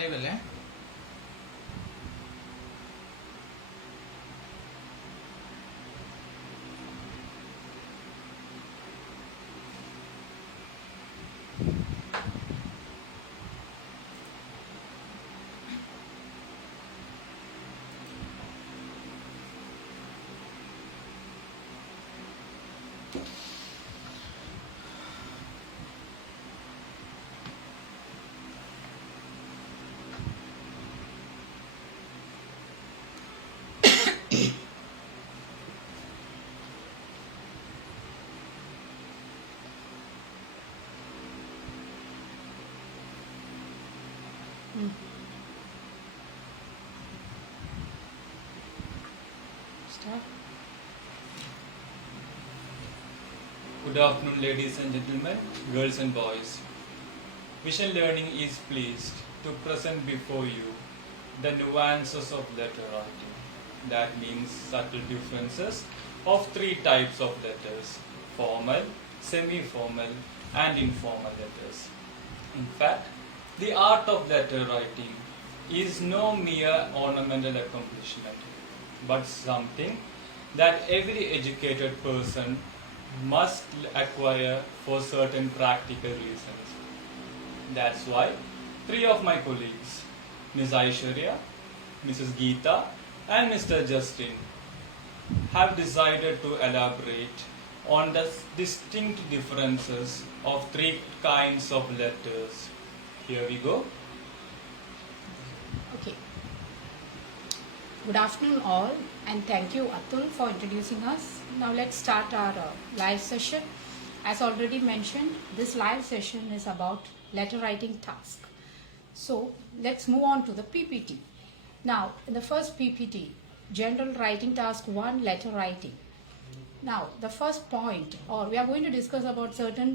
Live അല്ലേ? Start. Good afternoon, ladies and gentlemen, girls and boys. Vision Learning is pleased to present before you the nuances of letter writing. That means subtle differences of three types of letters: formal, semi-formal, and informal letters. In fact, the art of letter writing is no mere ornamental accomplishment, but something that every educated person must acquire for certain practical reasons. That's why three of my colleagues, Ms. Aishwarya, Mrs. Geeta, and Mr. Justin, have decided to elaborate on the distinct differences of three kinds of letters. Here we go. Okay. Good afternoon all, and thank you Atul for introducing us. Now let's start our live session. As already mentioned, this live session is about letter writing task. So let's move on to the PPT. Now in the first PPT, general writing task 1, letter writing. Now the first point, or we are going to discuss about certain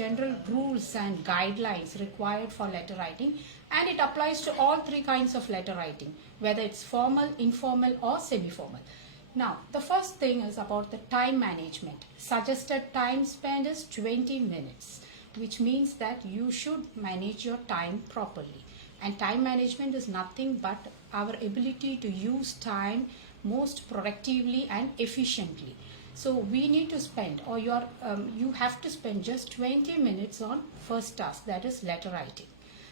general rules and guidelines required for letter writing, and it applies to all three kinds of letter writing, whether it's formal, informal or semi-formal. Now the first thing is about the time management. Suggested time spent is 20 minutes, which means that you should manage your time properly. And time management is nothing but our ability to use time most productively and efficiently. So we need to spend, or you have to spend just 20 minutes on first task, that is letter writing.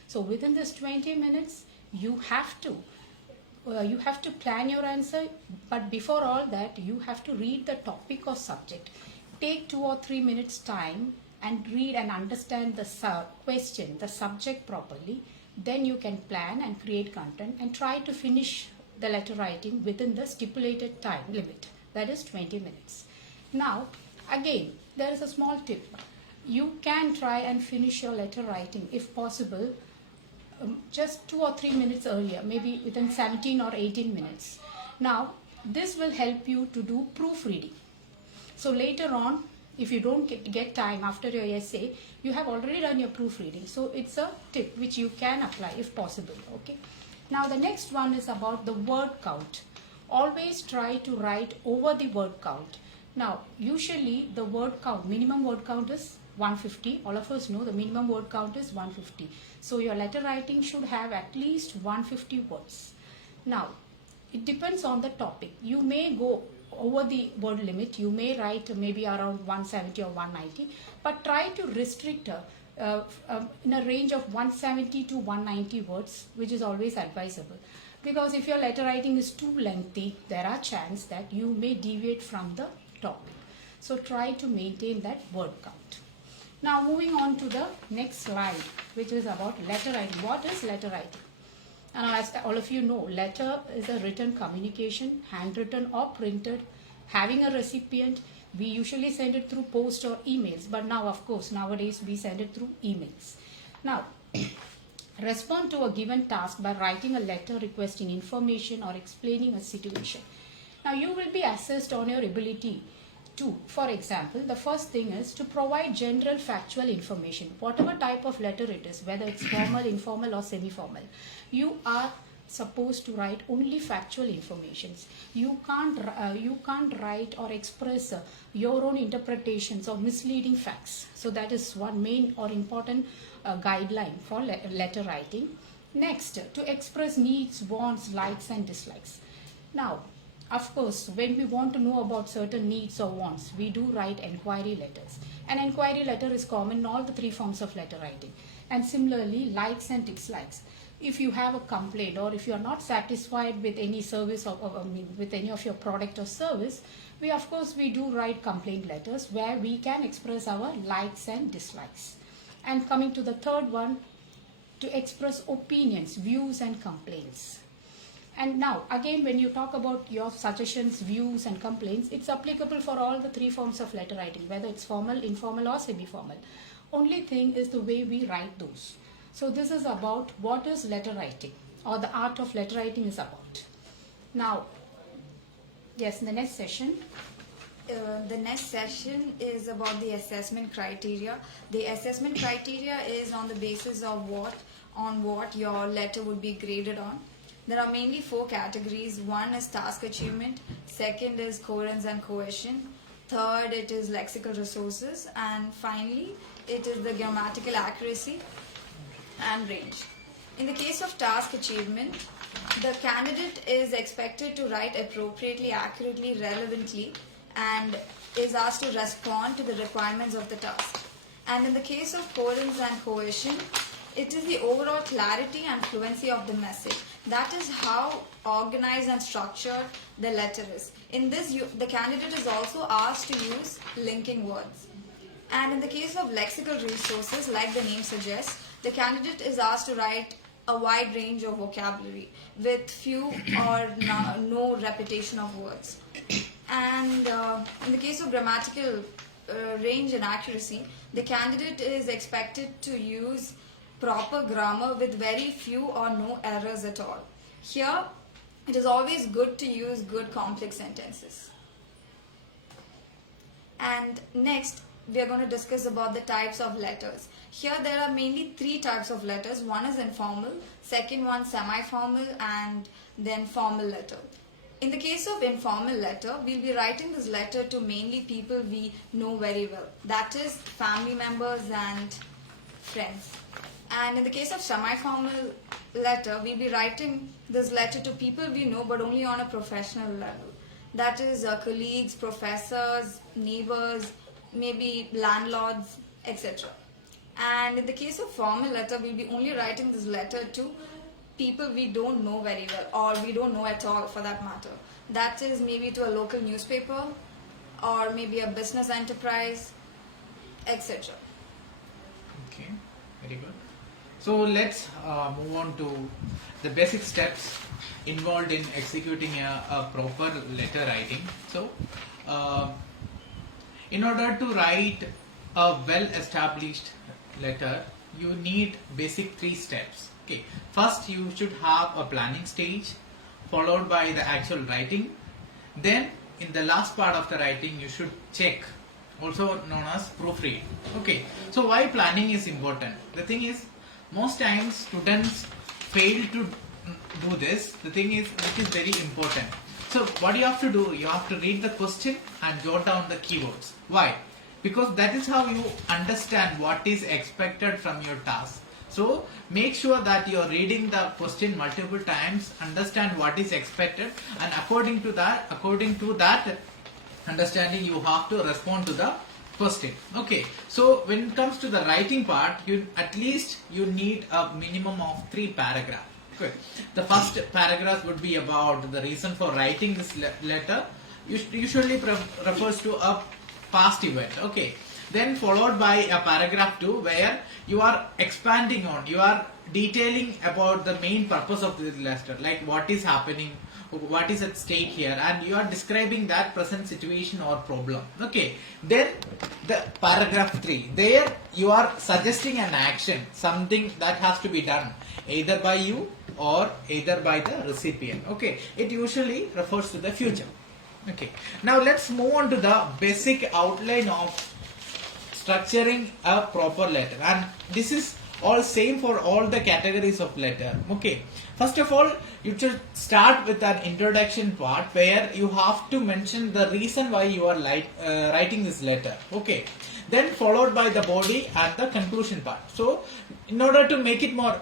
So within this 20 minutes, you have to plan your answer, but before all that, you have to read the topic or subject. Take 2 or 3 minutes time and read and understand the question, the subject properly. Then you can plan and create content and try to finish the letter writing within the stipulated time limit, that is 20 minutes. Now, again, there is a small tip. You can try and finish your letter writing, if possible, just 2 or 3 minutes earlier, maybe within 17 or 18 minutes. Now, this will help you to do proofreading. So later on, if you don't get time after your essay, you have already done your proofreading. So it's a tip which you can apply if possible. Okay. Now the next one is about the word count. Always try to write over the word count. Now, usually the word count, minimum word count is 150. All of us know the minimum word count is 150. So your letter writing should have at least 150 words. Now, it depends on the topic. You may go over the word limit. You may write maybe around 170 or 190, but try to restrict in a range of 170 to 190 words, which is always advisable. Because if your letter writing is too lengthy, there are chances that you may deviate from the topic. So try to maintain that word count. Now moving on to the next slide, which is about letter writing. What is letter writing? And as all of you know, letter is a written communication, handwritten or printed, having a recipient. We usually send it through post or emails, but now of course nowadays we send it through emails. Now respond to a given task by writing a letter requesting information or explaining a situation. Now you will be assessed on your ability to, for example, the first thing is to provide general factual information. Whatever type of letter it is, whether it's formal, informal or semi-formal, you are supposed to write only factual informations. You can't write or express your own interpretations or misleading facts. So that is one main or important guideline for letter writing. Next, to express needs, wants, likes and dislikes. Now, of course, when we want to know about certain needs or wants, we do write enquiry letters. An enquiry letter is common in all the three forms of letter writing. And similarly, likes and dislikes. If you have a complaint or if you are not satisfied with any service or with any of your product or service, we do write complaint letters where we can express our likes and dislikes. And coming to the third one, to express opinions, views and complaints. And now again, when you talk about your suggestions, views and complaints, it's applicable for all the three forms of letter writing, whether it's formal, informal or semi-formal. Only thing is the way we write those. So this is about what is letter writing or the art of letter writing is about. Now, yes, in the next session. The next session is about the assessment criteria. The assessment criteria is on the basis of what your letter would be graded on. There are mainly four categories. One is task achievement, second is coherence and cohesion, third it is lexical resources, and finally it is the grammatical accuracy and range. In the case of task achievement, the candidate is expected to write appropriately, accurately, relevantly, and is asked to respond to the requirements of the task. And in the case of coherence and cohesion, it is the overall clarity and fluency of the message. That is how organized and structured the letter is. In this, the candidate is also asked to use linking words. And in the case of lexical resources, like the name suggests, the candidate is asked to write a wide range of vocabulary with few or no repetition of words. And in the case of grammatical range and accuracy, the candidate is expected to use proper grammar with very few or no errors at all. Here, it is always good to use good complex sentences. And next, we are going to discuss about the types of letters. Here there are mainly three types of letters. One is informal, second one semi-formal, and then formal letter. In the case of informal letter, we'll be writing this letter to mainly people we know very well. That is family members and friends. And in the case of semi-formal letter, we'll be writing this letter to people we know but only on a professional level. That is colleagues, professors, neighbors, maybe landlords, etc. And in the case of formal letter, we'll be only writing this letter to people we don't know very well, or we don't know at all for that matter. That is maybe to a local newspaper or maybe a business enterprise, etc. Okay, very good. So let's move on to the basic steps involved in executing a proper letter writing. So in order to write a well-established letter, you need basic three steps. Okay, first you should have a planning stage, followed by the actual writing. Then in the last part of the writing, you should check, also known as proofread. Okay, so why planning is important? The thing is, most times students fail to do this. The thing is, it is very important. So what you have to do, you have to read the question and jot down the keywords. Why? Because that is how you understand what is expected from your task. So make sure that you are reading the question multiple times, understand what is expected, and according to that understanding, you have to respond to the question. Okay, so when it comes to the writing part, at least you need a minimum of 3 paragraphs. Okay. The first paragraph would be about the reason for writing this letter. Usually refers to a past event. Okay. Then followed by a paragraph 2 where you are expanding on, you are detailing about the main purpose of this letter, like what is happening, what is at stake here, and you are describing that present situation or problem. Okay. Then the paragraph 3, there you are suggesting an action, something that has to be done either by you or either by the recipient. Okay. It usually refers to the future. Okay. Now let's move on to the basic outline of structuring a proper letter, and this is all same for all the categories of letter. Okay. First of all, you should start with an introduction part where you have to mention the reason why you are writing this letter. Okay. Then followed by the body and the conclusion part. So in order to make it more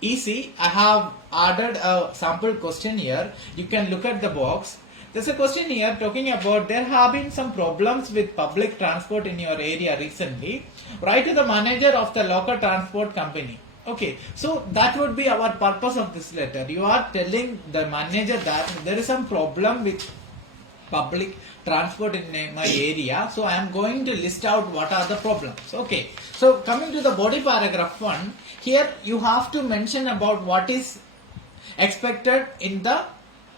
easy. I have added a sample question here. You can look at the box. There's a question here talking about there have been some problems with public transport in your area recently. Write to the manager of the local transport company. Okay, so that would be our purpose of this letter. You are telling the manager that there is some problem with public transport in my area, so I am going to list out what are the problems. Okay, so coming to the body paragraph 1, here you have to mention about what is expected in the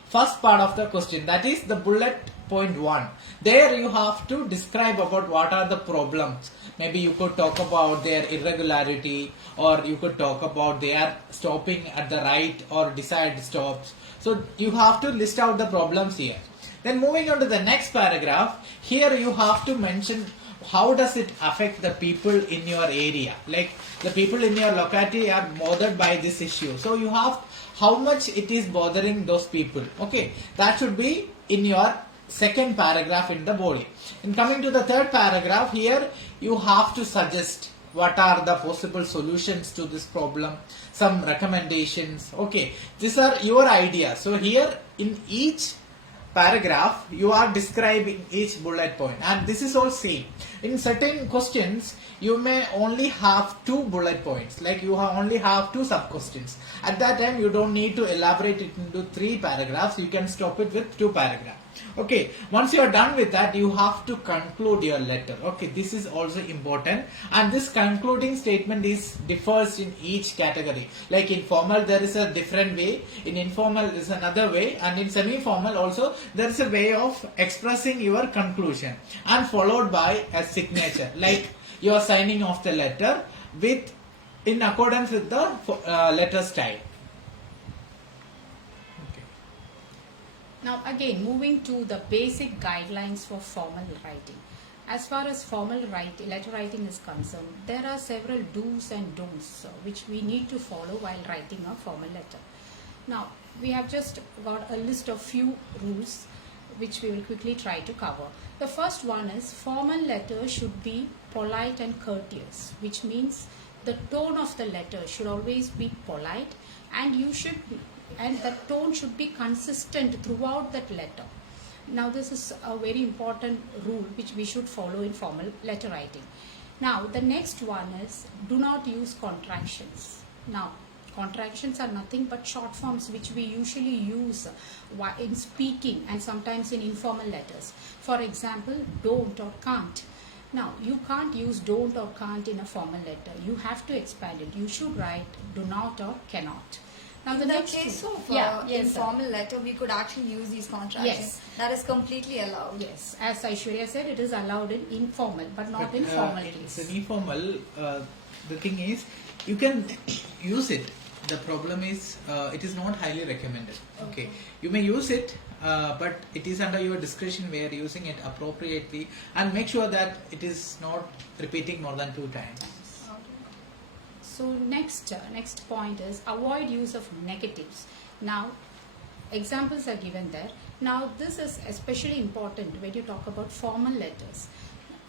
first part of the question, that is the bullet point 1. There you have to describe about what are the problems. Maybe you could talk about their irregularity, or you could talk about they are stopping at the right or desired stops. So you have to list out the problems here. Then moving on to the next paragraph, here you have to mention how does it affect the people in your area. Like the people in your locality are bothered by this issue. So you have how much it is bothering those people. Okay, that should be in your second paragraph in the body. And coming to the third paragraph, here you have to suggest what are the possible solutions to this problem, some recommendations. Okay, these are your ideas. So here in each paragraph you are describing each bullet point, and this is all same. In certain questions you may only have 2 bullet points, like you only have 2 sub questions. At that time you don't need to elaborate it into 3 paragraphs, you can stop it with 2 paragraphs. Okay, once you are done with that, you have to conclude your letter. Okay, this is also important, and this concluding statement differs in each category. Like in formal there is a different way, in informal is another way, and in semi-formal also there is a way of expressing your conclusion, and followed by a signature, like you are signing off the letter with in accordance with the letter style. Now again, moving to the basic guidelines for formal writing. As far as formal letter writing is concerned, there are several do's and don'ts which we need to follow while writing a formal letter. Now, we have just got a list of few rules which we will quickly try to cover. The first one is formal letter should be polite and courteous, which means the tone of the letter should always be polite, and the tone should be consistent throughout that letter. Now this is a very important rule which we should follow in formal letter writing. Now the next one is do not use contractions. Now contractions are nothing but short forms which we usually use in speaking and sometimes in informal letters. For example, don't or can't. Now you can't use don't or can't in a formal letter. You have to expand it. You should write do not or cannot. Now in the case of informal letter, we could actually use these contractions. Yes. That is completely allowed. Yes, as Aishwarya said, it is allowed in informal, but not in formal case. In informal, the thing is, you can use it. The problem is, it is not highly recommended. Okay, you may use it, but it is under your discretion where using it appropriately, and make sure that it is not repeating more than 2 times. So next point is avoid use of negatives. Now examples are given there. Now this is especially important when you talk about formal letters.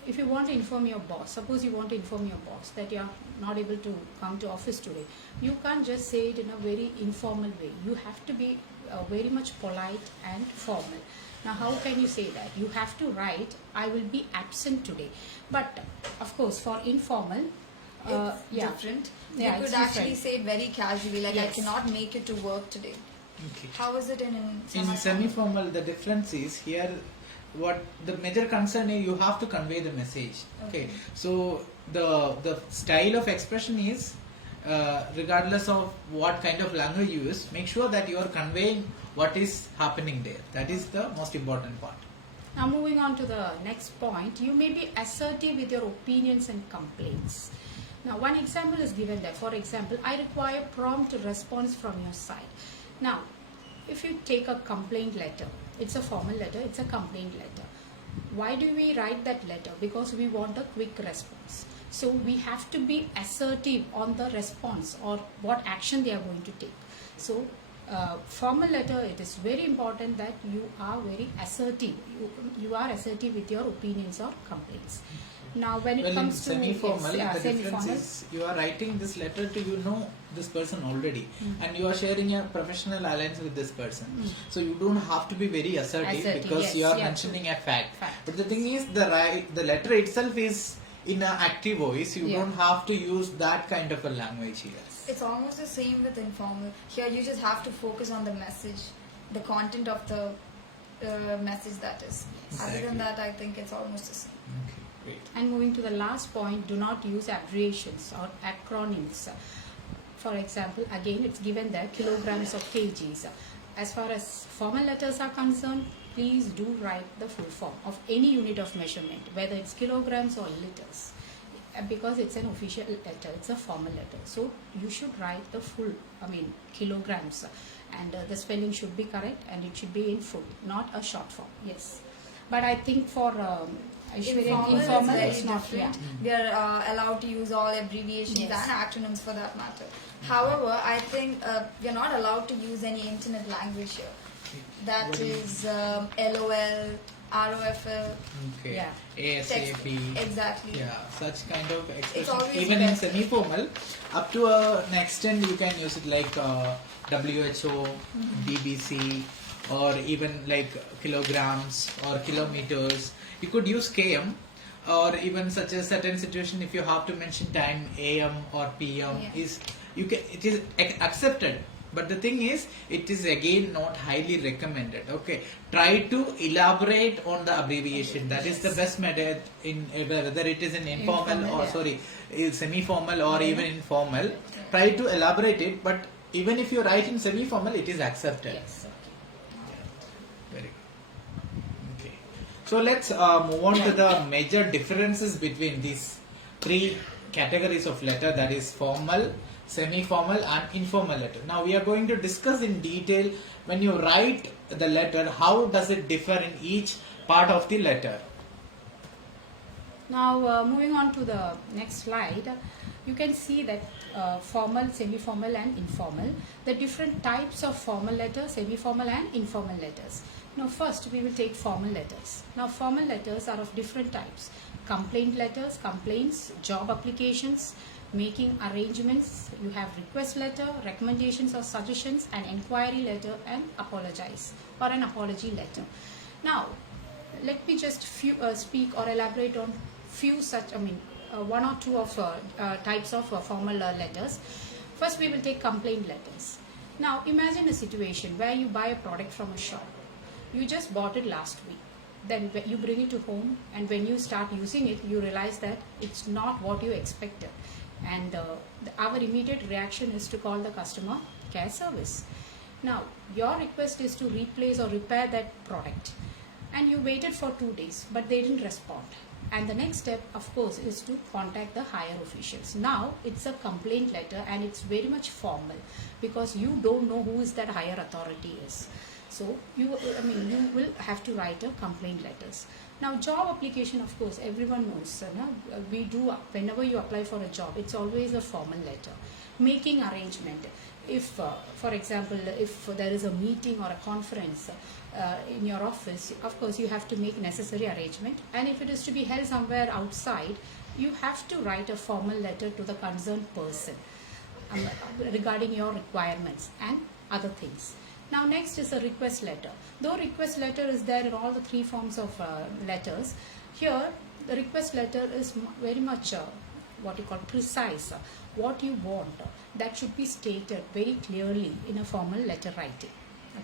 If you want to inform your boss, suppose you want to inform your boss that you are not able to come to office today, you can't just say it in a very informal way. You have to be very much polite and formal. Now how can you say that? You have to write I will be absent today. But of course for informal, it's different. You could actually say it very casually, like I cannot make it to work today. Okay. How is it in semi-formal? The difference is here. What the major concern is, you have to convey the message. Okay. So the style of expression is regardless of what kind of language you use, make sure that you are conveying what is happening there. That is the most important part. Now moving on to the next point, you may be assertive with your opinions and complaints. Now one example is given there. For example, I require prompt response from your side. Now if you take a complaint letter, it's a formal letter, it's a complaint letter. Why do we write that letter? Because we want a quick response. So we have to be assertive on the response or what action they are going to take. So formal letter, it is very important that you are very assertive. You are assertive with your opinions or complaints. Now when it Well, in comes to semi-formal, yes, the difference is you are writing this letter to this person already, and you are sharing a professional alliance with this person. So you don't have to be very assertive because yes, you are yeah, mentioning a fact. Fact. But the thing is, the letter itself is in an active voice. You Yeah. don't have to use that kind of a language here. It's almost the same with informal. Here you just have to focus on the message, the content of the message that is. Other Exactly. than that, I think it's almost the same. Okay, great. And moving to the last point, do not use abbreviations or acronyms. For example, again it's given there kilograms or kgs. As far as formal letters are concerned, please do write the full form of any unit of measurement, whether it's kilograms or liters, because it's an official letter, it's a formal letter. So you should write the full, kilograms, and the spelling should be correct and it should be in full, not a short form. Yes, but I think for informal is it's very not. different. We are allowed to use all abbreviations Yes. and acronyms for that matter. However, I think we are not allowed to use any internet language here. That What do you is LOL, ROFL. Okay. Yeah. ASAP. Exactly. Yeah, such kind of It's expression. always Even in better. semi-formal, up to an extent you can use it like WHO, BBC, or even like kilograms or kilometers. You could use km, or even such a certain situation if you have to mention time AM or PM Yeah. it is accepted. But the thing is, it is again not highly recommended. Okay, try to elaborate on the abbreviation. That is the best method in whether it is in informal or semi-formal or even informal. Try to elaborate it, but even if you write in semi-formal, it is accepted. Yes. Very good. Okay. So let's move on to the major differences between these three categories of letter, that is formal, semi-formal and informal letter. Now we are going to discuss in detail when you write the letter, how does it differ in each part of the letter. Now moving on to the next slide, you can see that formal, semi-formal and informal, the different types of formal letters, semi-formal and informal letters. Now first we will take formal letters. Now formal letters are of different types: complaint letters, complaints, job applications, making arrangements, you have request letter, recommendations or suggestions, an inquiry letter, and apologize or an apology letter. Now let me just speak or elaborate on few such, one or two of types of formal letters. First we will take complaint letters. Now imagine a situation where you buy a product from a shop. You just bought it last week. Then you bring it to home, and when you start using it, you realize that it's not what you expected. And our immediate reaction is to call the customer care service. Now your request is to replace or repair that product, and you waited for 2 days, but they didn't respond. And the next step, of course, is to contact the higher officials. Now it's a complaint letter, and it's very much formal because you don't know who is that higher authority is. So you will have to write a complaint letters. Now job application, of course, everyone knows. We do, whenever you apply for a job, it's always a formal letter. Making arrangement. If, for example, if there is a meeting or a conference in your office, of course you have to make necessary arrangement. And if it is to be held somewhere outside, you have to write a formal letter to the concerned person regarding your requirements and other things. Now next is a request letter. Though request letter is there in all the three forms of letters, here the request letter is very much what you call precise. What you want, that should be stated very clearly in a formal letter writing.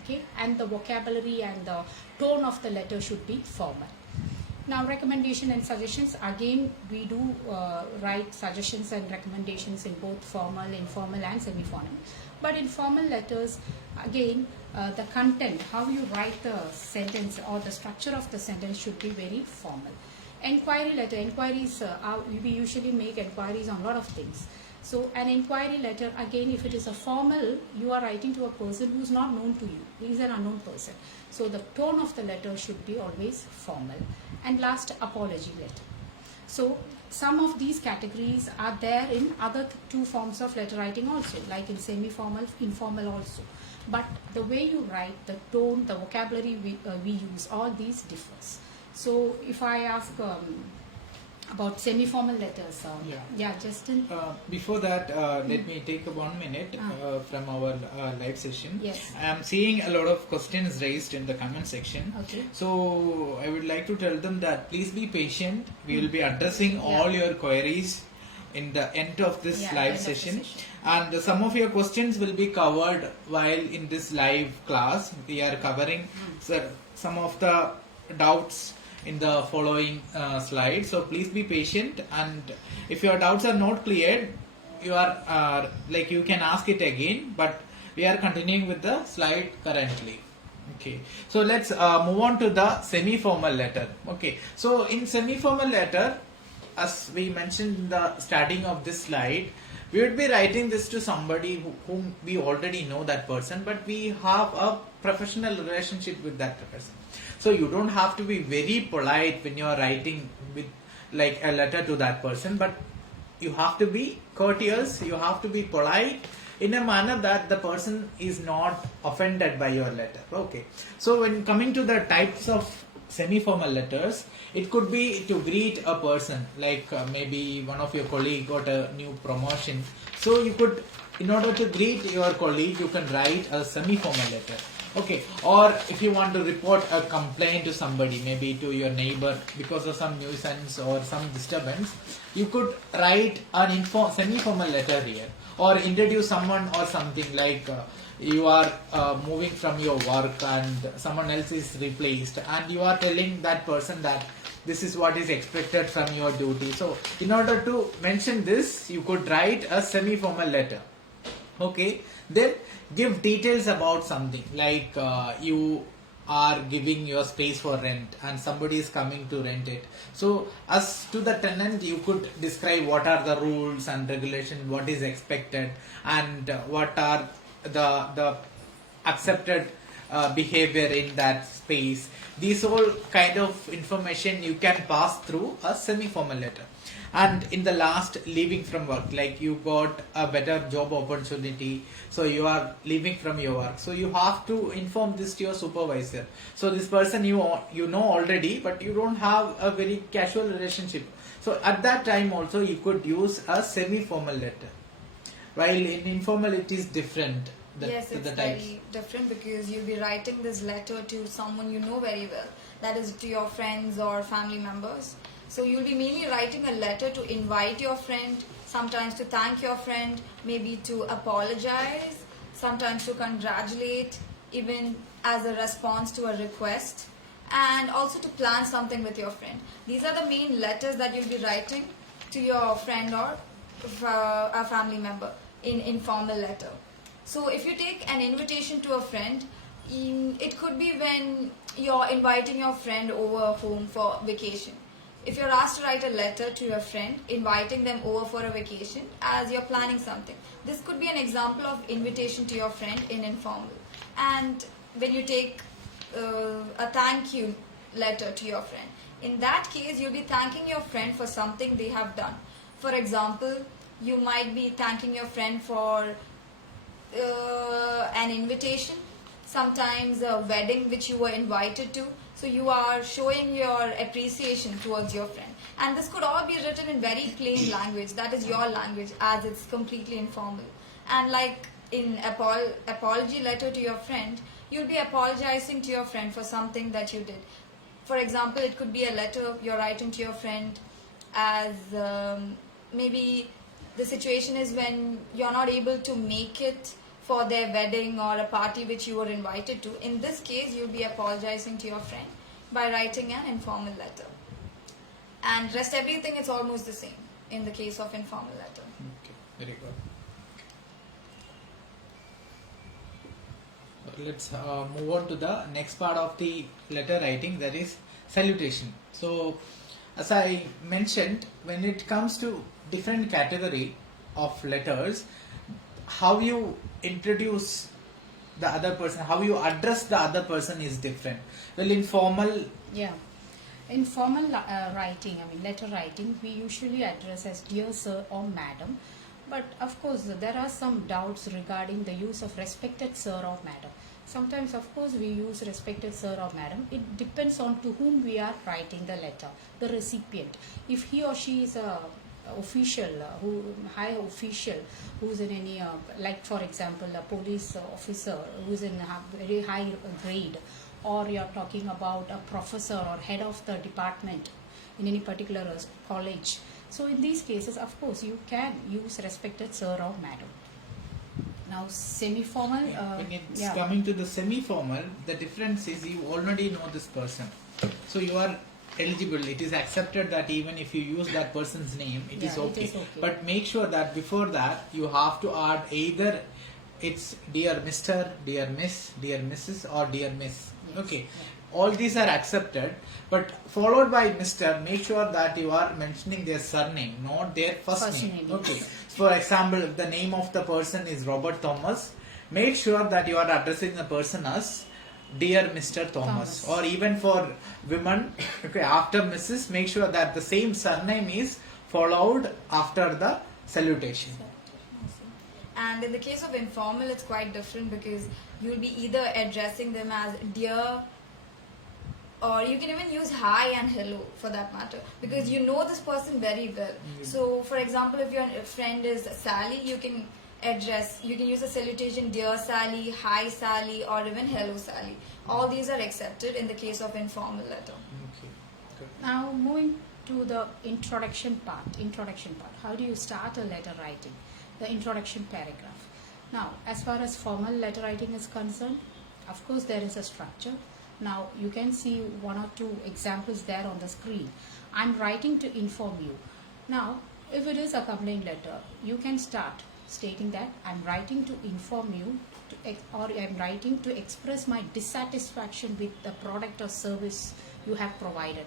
Okay, and the vocabulary and the tone of the letter should be formal. Now recommendation and suggestions, again we do write suggestions and recommendations in both formal, informal and semi-formal. But in formal letters, again the content, how you write the sentence or the structure of the sentence should be very formal. Inquiry letter, inquiries, we usually make inquiries on a lot of things. So an inquiry letter, again if it is a formal, you are writing to a person who is not known to you, he is an unknown person. So the tone of the letter should be always formal. And last, apology letter. So some of these categories are there in other two forms of letter writing also, like in semi-formal, informal also. But the way you write, the tone, the vocabulary we use, all these differs. So if I ask about semi-formal letters. Yeah. Justin. Before that, let me take 1 minute from our live session. Yes. I am seeing a lot of questions raised in the comment section. Okay. So I would like to tell them that please be patient. We will be addressing all your queries in the end of this live session. And some of your questions will be covered while in this live class. We are covering some of the doubts in the following slide. So please be patient, and if your doubts are not cleared, you are you can ask it again, but we are continuing with the slide currently. Okay, so let's move on to the semi-formal letter. Okay, so in semi-formal letter, as we mentioned in the starting of this slide, we would be writing this to somebody whom we already know that person, but we have a professional relationship with that person. So you don't have to be very polite when you are writing with like a letter to that person, but you have to be courteous, you have to be polite in a manner that the person is not offended by your letter. Okay, so when coming to the types of semi-formal letters, it could be to greet a person, like maybe one of your colleague got a new promotion, so you could, in order to greet your colleague, you can write a semi-formal letter. Okay, or if you want to report a complaint to somebody, maybe to your neighbor because of some nuisance or some disturbance, you could write an semi-formal letter here, or introduce someone or something, like you are moving from your work and someone else is replaced, and you are telling that person that this is what is expected from your duty. So in order to mention this, you could write a semi-formal letter. Okay, then give details about something, like you are giving your space for rent and somebody is coming to rent it. So as to the tenant, you could describe what are the rules and regulations, what is expected, and what are the accepted behavior in that space. These all kind of information you can pass through a semi-formal letter. And in the last, leaving from work, like you got a better job opportunity, so you are leaving from your work, so you have to inform this to your supervisor. So this person you know already, but you don't have a very casual relationship, so at that time also you could use a semi-formal letter, while in informal it is different. Yes, it's very different, because you'll be writing this letter to someone you know very well, that is to your friends or family members. So you'll be mainly writing a letter to invite your friend, sometimes to thank your friend, maybe to apologize, sometimes to congratulate, even as a response to a request, and also to plan something with your friend. These are the main letters that you'll be writing to your friend or a family member in informal letter. So if you take an invitation to a friend, it could be when you're inviting your friend over home for vacation. If you're asked to write a letter to your friend, inviting them over for a vacation as you're planning something, this could be an example of invitation to your friend in informal. And when you take a thank you letter to your friend, in that case you'll be thanking your friend for something they have done. For example, you might be thanking your friend for an invitation, sometimes a wedding which you were invited to. So you are showing your appreciation towards your friend. And this could all be written in very plain language, that is your language, as it's completely informal. And like in apology letter to your friend, you'll be apologizing to your friend for something that you did. For example, it could be a letter you're writing to your friend as maybe the situation is when you're not able to make it for their wedding or a party which you were invited to. In this case, you'll be apologizing to your friend by writing an informal letter. And rest everything is almost the same in the case of informal letter. Okay, very good. Let's move on to the next part of the letter writing, that is salutation. So as I mentioned, when it comes to different category of letters, how you introduce the other person, how you address the other person is different. Well, in formal writing, letter writing, we usually address as dear sir or madam. But of course, there are some doubts regarding the use of respected sir or madam. Sometimes, of course, we use respected sir or madam. It depends on to whom we are writing the letter, the recipient. If he or she is a official, high official, who's in any, like for example, a police officer who's in a very high grade, or you're talking about a professor or head of the department in any particular college. So in these cases, of course, you can use respected sir or madam. Now, semi-formal. When it's coming to the semi-formal, the difference is you already know this person, so you are eligible. It is accepted that even if you use that person's name, it is okay. It is okay. But make sure that before that you have to add either it's dear Mr., dear Miss, dear Mrs. or dear Miss. Yes. Okay. Yeah. All these are accepted, but followed by Mr. Make sure that you are mentioning their surname, not their first name. Okay. Yes. For example, if the name of the person is Robert Thomas, make sure that you are addressing the person as dear Mr. Thomas. Or even for women, okay, after Mrs., make sure that the same surname is followed after the salutation. And in the case of informal, it's quite different because you'll be either addressing them as dear, or you can even use hi and hello for that matter, because you know this person very well. So for example, if your friend is Sally, you can use a salutation dear Sally, hi Sally, or even hello Sally. All these are accepted in the case of informal letter. Okay. Good. Now, moving to the introduction part. How do you start a letter writing? The introduction paragraph. Now, as far as formal letter writing is concerned, of course there is a structure. Now, you can see one or two examples there on the screen. I'm writing to inform you. Now, if it is a complaint letter, you can start stating that I'm writing to inform you, or I'm writing to express my dissatisfaction with the product or service you have provided.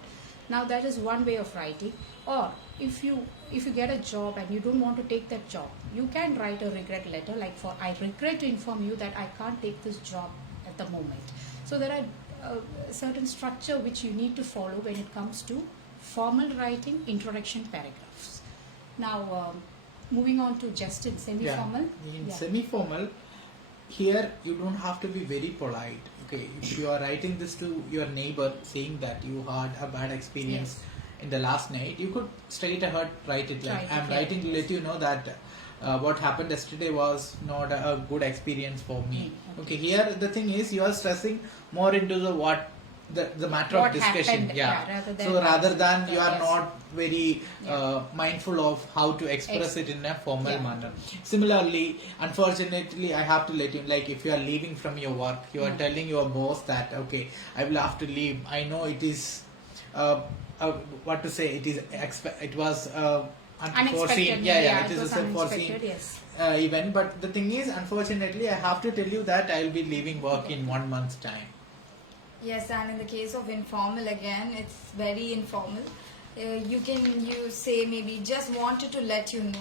Now, that is one way of writing. Or if you get a job and you don't want to take that job, you can write a regret letter, like for I regret to inform you that I can't take this job at the moment. So there are certain structure which you need to follow when it comes to formal writing introduction paragraphs. Now, moving on to just in semi-formal. In semi-formal, here you don't have to be very polite. Okay, if you are writing this to your neighbor saying that you had a bad experience in the last night, you could straight ahead write it like I'm writing to let you know that what happened yesterday was not a good experience for me. Okay, here the thing is you are stressing more into the matter of discussion. Happened, Rather than you are not very mindful of how to express it in a formal manner. Similarly, unfortunately, I have to let you, like if you are leaving from your work, you are telling your boss that okay, I will have to leave. I know it is what to say. It was unforeseen. It is a unforeseen event. But the thing is, unfortunately, I have to tell you that I will be leaving work in 1 month's time. Yes, and in the case of informal, again, it's very informal. You say maybe just wanted to let you know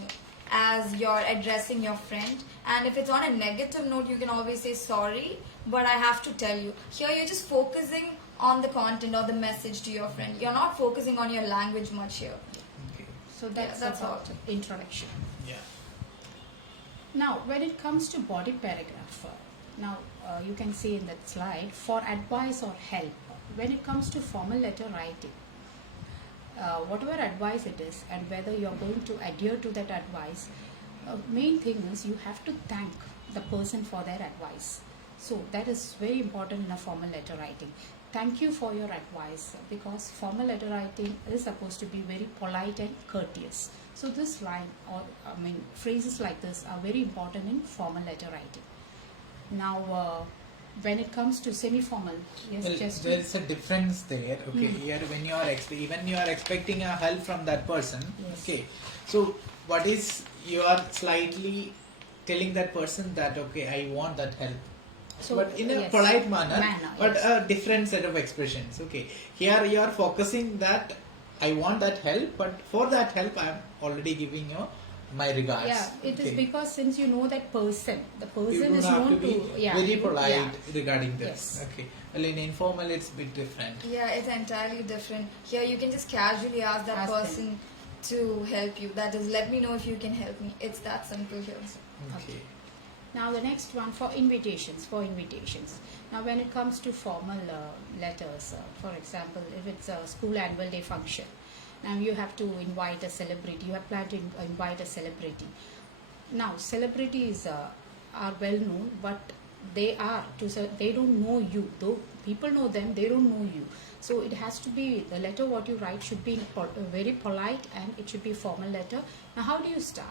as you're addressing your friend. And if it's on a negative note, you can always say sorry, but I have to tell you. Here you're just focusing on the content or the message to your friend. You're not focusing on your language much here. Okay. So that's about introduction. Yeah. Now, when it comes to body paragraph, you can see in that slide, for advice or help. When it comes to formal letter writing, whatever advice it is and whether you are going to adhere to that advice, main thing is you have to thank the person for their advice. So that is very important in a formal letter writing. Thank you for your advice, because formal letter writing is supposed to be very polite and courteous. So this line phrases like this are very important in formal letter writing. Now, when it comes to semi-formal, there is a difference there. Okay, here when you are even you are expecting a help from that person. Yes. Okay, so what is you are slightly telling that person that okay, I want that help. So, but in a polite manner, but a different set of expressions. Okay, here you are focusing that I want that help, but for that help I am already giving you my regards. Yeah, it is because since you know that person, the person is known to be very polite regarding this. Yes. Okay, well in informal it's a bit different. Yeah, it's entirely different. Here you can just casually ask that person to help you. That is, let me know if you can help me. It's that simple here. Okay. Now the next one for invitations. Now when it comes to formal letters, for example, if it's a school annual day function, now you have to invite a celebrity. You have planned to invite a celebrity. Now celebrities are well known, but they don't know you. Though people know them, they don't know you. So it has to be, the letter what you write should be very polite, and it should be a formal letter. Now how do you start?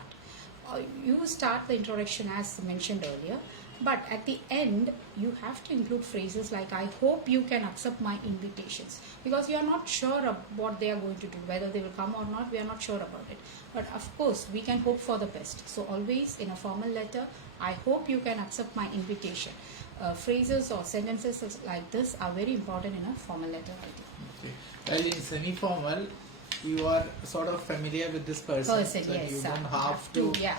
You start the introduction as mentioned earlier, but at the end you have to include phrases like I hope you can accept my invitations, because you are not sure of what they are going to do, whether they will come or not, we are not sure about it, but of course we can hope for the best. So always in a formal letter, I hope you can accept my invitation. Phrases or sentences like this are very important in a formal letter writing. Okay. Well, in semi-formal, you are sort of familiar with this person, so yes, you don't have to yeah.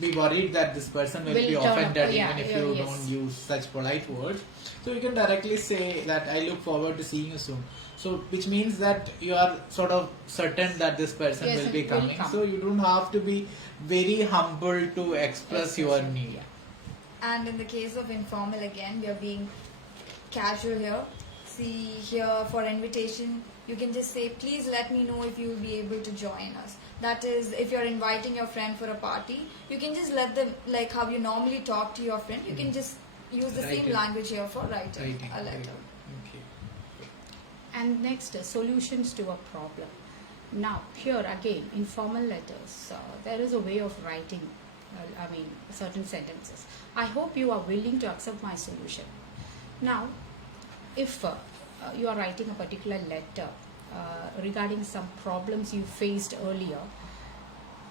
be worried that this person will be turn up, offended yeah, even if you yes. don't use such polite words. So you can directly say that I look forward to seeing you soon. So which means that you are sort of certain that this person Yes, will be it will coming. come. So you don't have to be very humble to express your need. Yeah. And in the case of informal, again, we are being casual here. See here for invitation, you can just say, please let me know if you will be able to join us. That is, if you're inviting your friend for a party, you can just let them, like how you normally talk to your friend, you can just use the same language here for writing a letter. Okay. And next, solutions to a problem. Now, here again, in formal letters, there is a way of writing, certain sentences. I hope you are willing to accept my solution. Now, if you are writing a particular letter regarding some problems you faced earlier,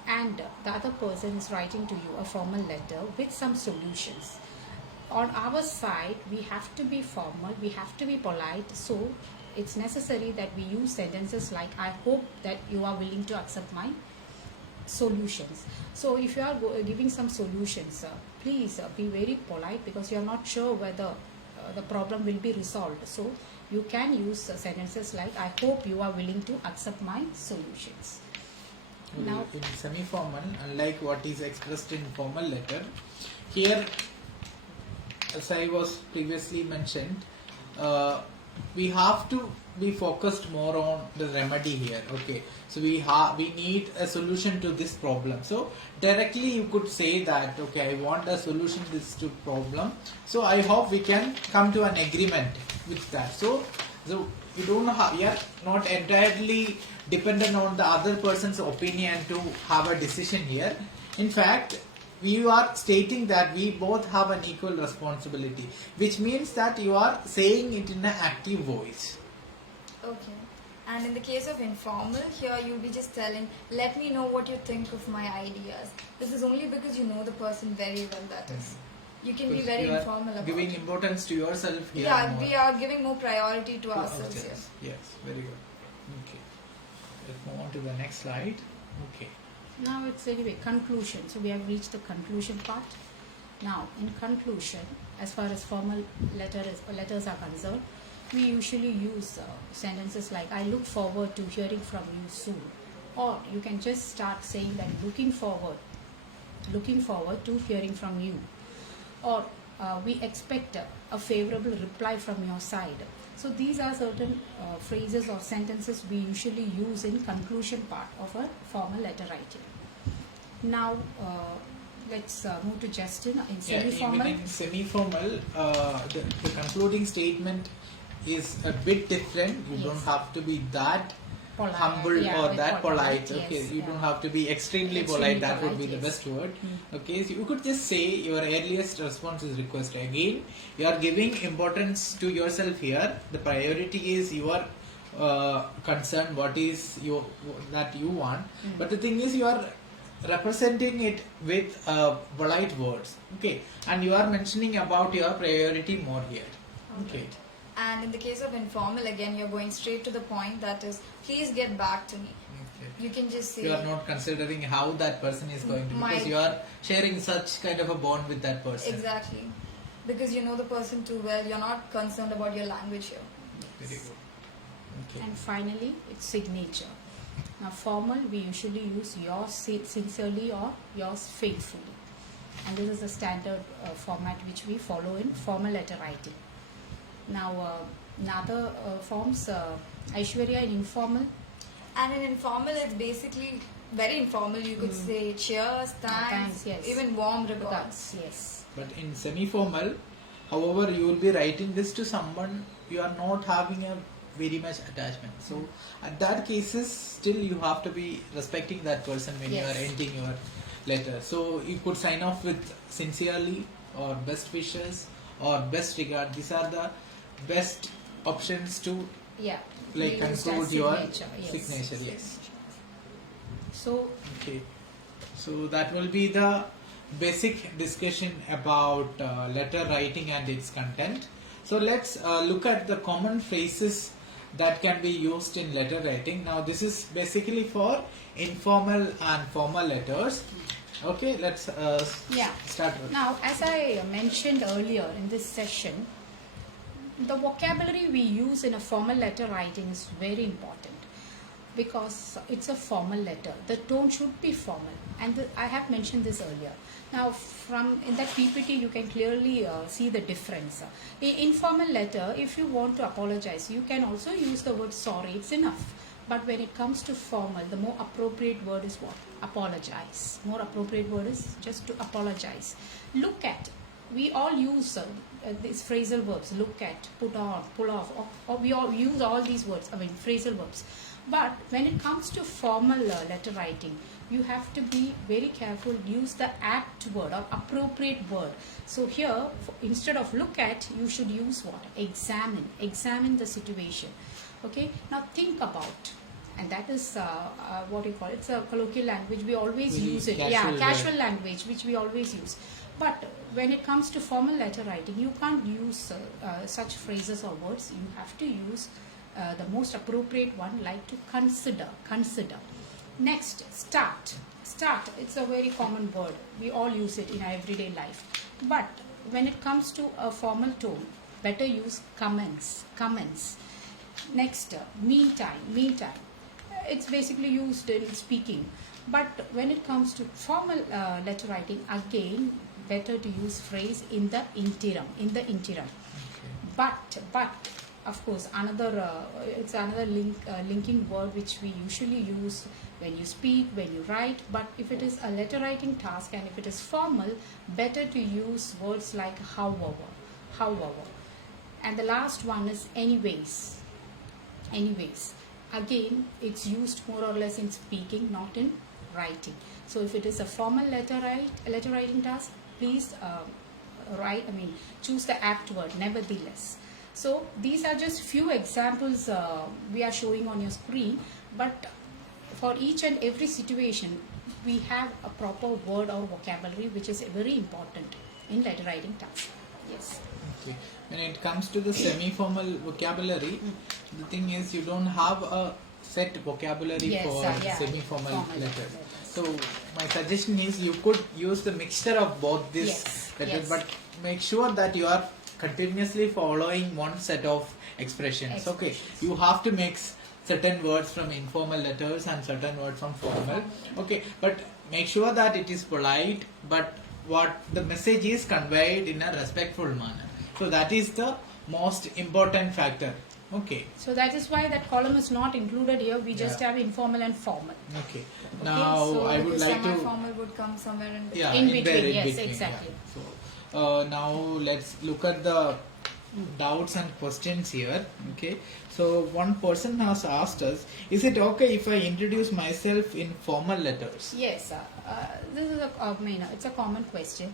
and the other person is writing to you a formal letter with some solutions, on our side, we have to be formal, we have to be polite, so it's necessary that we use sentences like I hope that you are willing to accept my solutions. So if you are giving some solutions, please be very polite, because you are not sure whether the problem will be resolved. So you can use sentences like I hope you are willing to accept my solutions. Now in semi-formal, unlike what is expressed in formal letter, here, as I was previously mentioned, we have to be focused more on the remedy here. Okay, so we need a solution to this problem. So directly you could say that, okay, I want a solution to this problem, so I hope we can come to an agreement with that. So you don't have, you are not entirely dependent on the other person's opinion to have a decision here. In fact, we are stating that we both have an equal responsibility, which means that you are saying it in an active voice. Okay. And in the case of informal, here you'll be just telling, let me know what you think of my ideas. This is only because you know the person very well, that is. You can be very informal about giving it. importance to yourself here. Yeah, more. we are giving more priority to ourselves here. Yes, very good. Okay. Let's move on to the next slide. Okay. Now it's anyway conclusion. So we have reached the conclusion part. Now in conclusion, as far as formal letters are concerned, we usually use sentences like I look forward to hearing from you soon, or you can just start saying that looking forward to hearing from you, or we expect a favorable reply from your side. So these are certain phrases or sentences we usually use in conclusion part of a formal letter writing. Now let's move to Justin in semi-formal. Even in semi-formal, the concluding statement is a bit different. You Yes. don't have to be that Polite, humble yeah, or with that polite. yes, Okay, you yeah. don't have to be extremely Extremely polite. That would be polite, the yes. best word. Okay, so you could just say your earliest response is requested. Again, you are giving importance to yourself here. The priority is your concern, what is that you want. But the thing is, you are representing it with polite words. Okay, and you are mentioning about your priority more here. Okay. And in the case of informal, again, you're going straight to the point, that is, please get back to me. Okay. You can just say, You are not considering how that person is going to, because you are sharing such kind of a bond with that person. exactly, because you know the person too well, you're not concerned about your language here. Very good. Okay. And finally, it's signature. Now formal, we usually use yours sincerely or yours faithfully. and this is the standard format which we follow in formal letter writing. Now, in other forms, Aishwarya, in informal. And in informal, it's basically very informal. You could say cheers, thanks, Yes. even warm regards. Yes. But in semi-formal, however, you will be writing this to someone you are not having a very much attachment. So at that cases, still you have to be respecting that person when Yes. you are ending your letter. So you could sign off with sincerely or best wishes or best regard. These are the best options to Yeah. like We used conclude as your signature, yes. signature. Yes. So, Okay. So that will be the basic discussion about letter writing and its content. So let's look at the common phrases that can be used in letter writing. Now this is basically for informal and formal letters. Okay, let's yeah. start with. Now, as I mentioned earlier in this session, the vocabulary we use in a formal letter writing is very important because it's a formal letter. The tone should be formal, and I have mentioned this earlier. Now, from in that PPT, you can clearly see the difference. In informal letter, if you want to apologize, you can also use the word sorry. It's enough. But when it comes to formal, the more appropriate word is what? Apologize. More appropriate word is just to apologize. Look at. We all use these phrasal verbs. Look at, put on, pull off. Or we all use all these words. I mean, phrasal verbs. But when it comes to formal letter writing, you have to be very careful. Use the apt word or appropriate word. So here, instead of look at, you should use what? Examine. Examine the situation. Okay. Now think about. And that is what you call it. It's a colloquial language. We always Really use it. casual Casual language, which we always use. But when it comes to formal letter writing, you can't use such phrases or words. You have to use the most appropriate one, like to consider. Consider. Next, start. Start. It's a very common word. We all use it in our everyday life. But when it comes to a formal tone, better use commence. Commence. Next, meantime. Meantime. It's basically used in speaking. But when it comes to formal letter writing, again, better to use phrase in the interim. In the interim. Okay. But of course, it's another linking word which we usually use when you speak, when you write. But if it is a letter writing task and if it is formal, better to use words like however. And the last one is anyways. Anyways. Again, it's used more or less in speaking, not in writing. So if it is a formal letter writing task, please choose the apt word, nevertheless. So these are just few examples we are showing on your screen, but for each and every situation, we have a proper word or vocabulary which is very important in letter writing task. Yes. Okay. When it comes to the semi-formal vocabulary, the thing is you don't have a set vocabulary Yes, for yeah. semi-formal Formal letters. letters. So my suggestion is you could use the mixture of both these Yes, letters, yes. but make sure that you are continuously following one set of expressions. Okay, you have to mix certain words from informal letters and certain words from formal. Okay, but make sure that it is polite, but what the message is conveyed in a respectful manner. So that is the most important factor. Okay. So that is why that column is not included here. We just Yeah. have informal and formal. Okay. Now so I would like to. Semi-formal would come somewhere in between. Yeah, In there, between, in yes, between, exactly. yeah. So now let's look at the doubts and questions here. Okay. So one person has asked us, is it okay if I introduce myself in formal letters? Yes, this is it's a common question.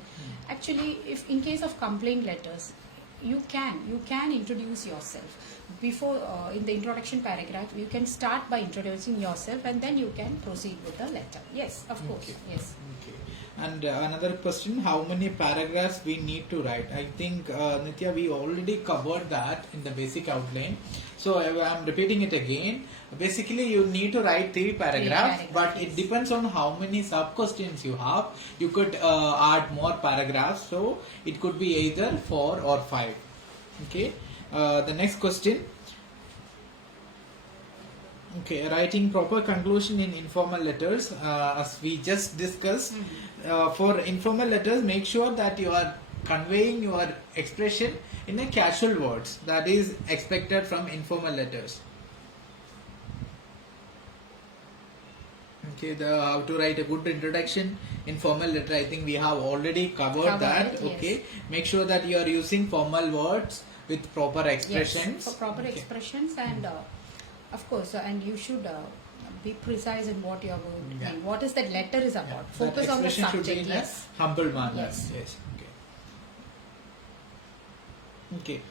Actually, if in case of complaint letters, you can introduce yourself before in the introduction paragraph. You can start by introducing yourself and then you can proceed with the letter. Yes, of course. Okay. Yes. Okay. And another question, how many paragraphs we need to write? I think Nitya, we already covered that in the basic outline. So I'm repeating it again. Basically, you need to write 3 paragraphs, but yes. it depends on how many sub questions you have. You could add more paragraphs, so it could be either 4 or 5. Okay. The next question. Okay, writing proper conclusion in informal letters, as we just discussed. For informal letters, make sure that you are conveying your expression in a casual words. That is expected from informal letters. Okay, the how to write a good introduction in formal letter. I think we have already covered that. It, yes. Okay, make sure that you are using formal words with proper expressions. Yes, for proper Okay. expressions, and of course, and you should be precise in what you are going to Yeah. mean. What is that letter is about? That Focus on the expression should subject. be in Yes. a humble manner. Yes. Yes. Okay.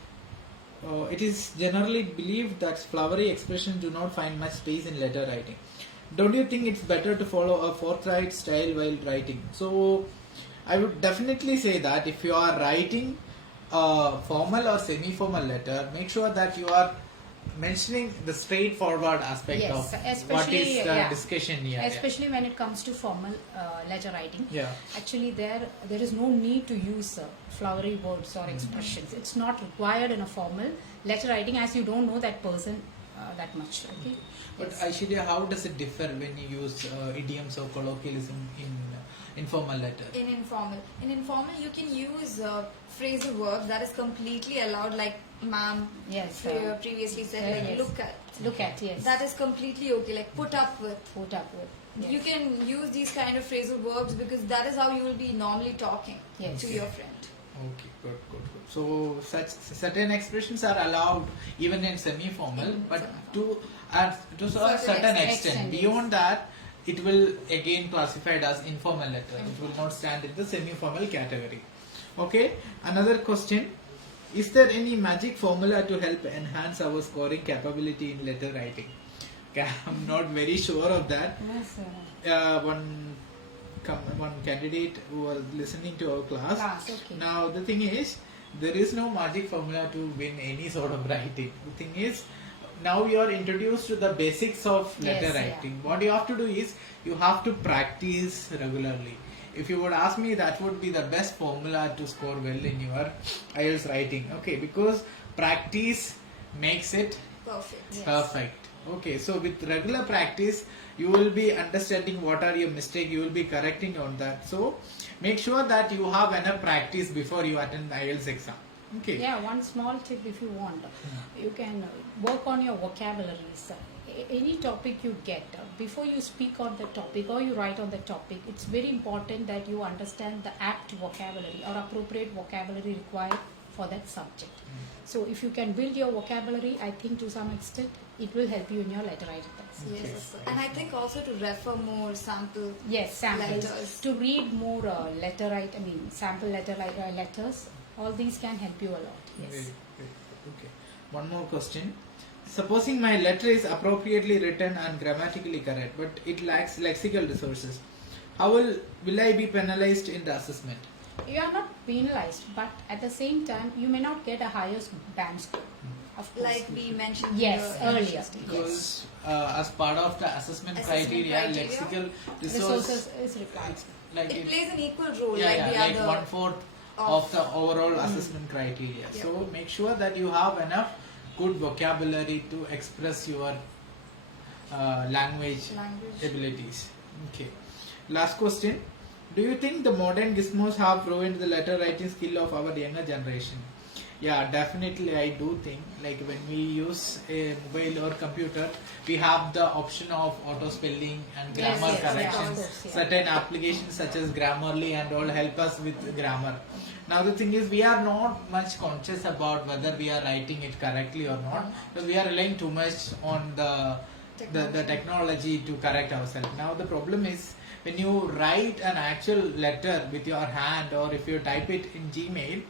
It is generally believed that flowery expressions do not find much space in letter writing. Don't you think it's better to follow a forthright style while writing? So, I would definitely say that if you are writing a formal or semi-formal letter, make sure that you are mentioning the straightforward aspect Yes, of what especially, is the yeah. discussion here. Especially when it comes to formal letter writing. Yeah. Actually, there is no need to use flowery words or expressions. It's not required in a formal letter writing, as you don't know that person that much. Okay. But Yes. Aishwarya, how does it differ when you use idioms or colloquialism in informal letter? In informal you can use phrasal verbs that is completely allowed, like ma'am Yes. previously said, like yes. Look at, yes. that is completely okay, like put up with. Put up with. Yes. You can use these kind of phrasal verbs because that is how you will be normally talking Yes. to your friend. Okay, good. So such certain expressions are allowed even in semi-formal, but to a certain extent. Beyond that, it will again classified as informal letter. It will not stand in the semi-formal category. Okay. Another question: is there any magic formula to help enhance our scoring capability in letter writing? Okay, I'm not very sure of that. Yes, One candidate who was listening to our class. okay. Now the thing is, there is no magic formula to win any sort of writing. The thing is, now you are introduced to the basics of letter Yes, yeah. writing. What you have to do is, you have to practice regularly. If you would ask me, that would be the best formula to score well in your IELTS writing. Okay, because practice makes it Perfect. Yes. perfect. Okay, so with regular practice, you will be understanding what are your mistakes, you will be correcting on that. So make sure that you have enough practice before you attend the IELTS exam. Okay. Yeah, one small tip if you want. You can work on your vocabularies. Any topic you get, before you speak on the topic or you write on the topic, it's very important that you understand the apt vocabulary or appropriate vocabulary required for that subject. So if you can build your vocabulary, I think to some extent it will help you in your letter writing test. Yes, Okay. of course. And I think also to refer more sample. Yes, samples. Letters. To read more sample letters. All these can help you a lot. Yes. Very. Okay. One more question. Supposing my letter is appropriately written and grammatically correct, but it lacks lexical resources, how will I be penalized in the assessment? You are not penalized, but at the same time, you may not get a higher band score. Of course. Like we mentioned Yes, in the earlier. initial stage. Because as part of the assessment Assessment criteria, criteria, lexical Resources is required. it's like It plays an equal role yeah, like yeah, the like other. 1/4 of the overall assessment criteria. Yeah. So make sure that you have enough good vocabulary to express your language abilities. Okay. Last question. Do you think the modern gizmos have ruined the letter writing skill of our younger generation? Yeah, definitely I do think. Like when we use a mobile or computer, we have the option of auto spelling and Yes, grammar yes, yeah, corrections. of course, yeah. Certain applications such as Grammarly and all help us with grammar. Now the thing is, we are not much conscious about whether we are writing it correctly or not, because we are relying too much on the technology to correct ourselves. Now the problem is, when you write an actual letter with your hand, or if you type it in Gmail,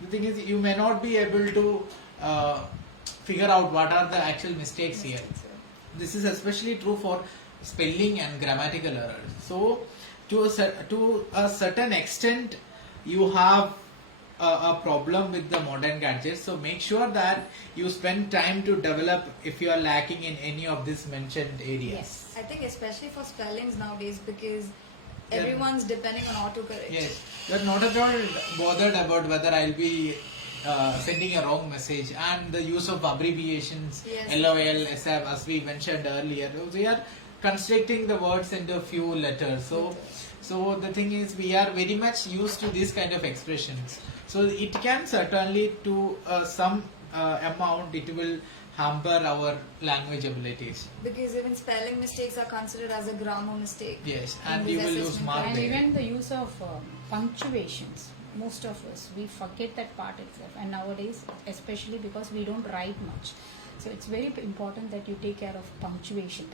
the thing is, you may not be able to figure out what are the actual mistakes here. This is especially true for spelling and grammatical errors. So to a certain extent, you have a problem with the modern gadgets. So make sure that you spend time to develop if you are lacking in any of these mentioned areas. Yes. I think especially for spellings nowadays, because Yeah. everyone's depending on autocorrect. Yes, you're not at all bothered about whether I'll be sending a wrong message, and the use of abbreviations, Yes. LOL, SF, as we mentioned earlier. We are constructing the words into a few letters. So the thing is, we are very much used to this kind of expressions. So it can certainly, to some amount, it will hamper our language abilities. Because even spelling mistakes are considered as a grammar mistake. Yes, in and this you will lose assessment mark And there. even the use of punctuations, most of us, we forget that part itself. And nowadays, especially because we don't write much. So it's very important that you take care of punctuation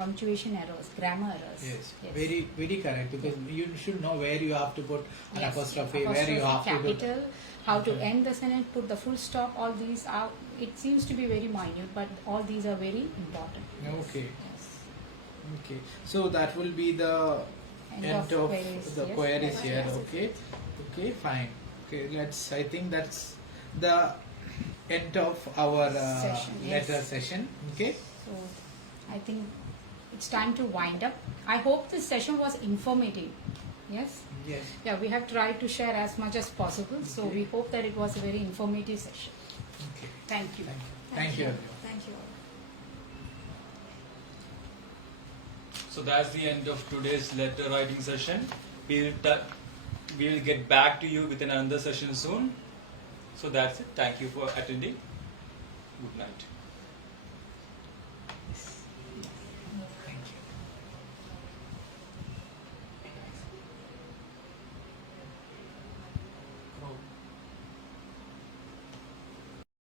errors, grammar errors. Yes, very, very correct, because you should know where you have to put an Yes, apostrophe, where you have to capital, how to Okay. end the sentence, put the full stop, all these are, it seems to be very minute, but all these are very important. do. Okay, Yes. okay. So that will be the end of queries, the yes. queries here. Yes. Okay, okay, fine. Okay, let's. I think that's the end of our Session, yes. letter session. Okay. So I think it's time to wind up. I hope this session was informative. Yes? Yes. Yeah, we have tried to share as much as possible. So Okay. we hope that it was a very informative session. Okay. Thank you. Thank you. Thank you. everyone. Thank you all. So that's the end of today's letter writing session. We'll get back to you with another session soon. So that's it. Thank you for attending. Good night.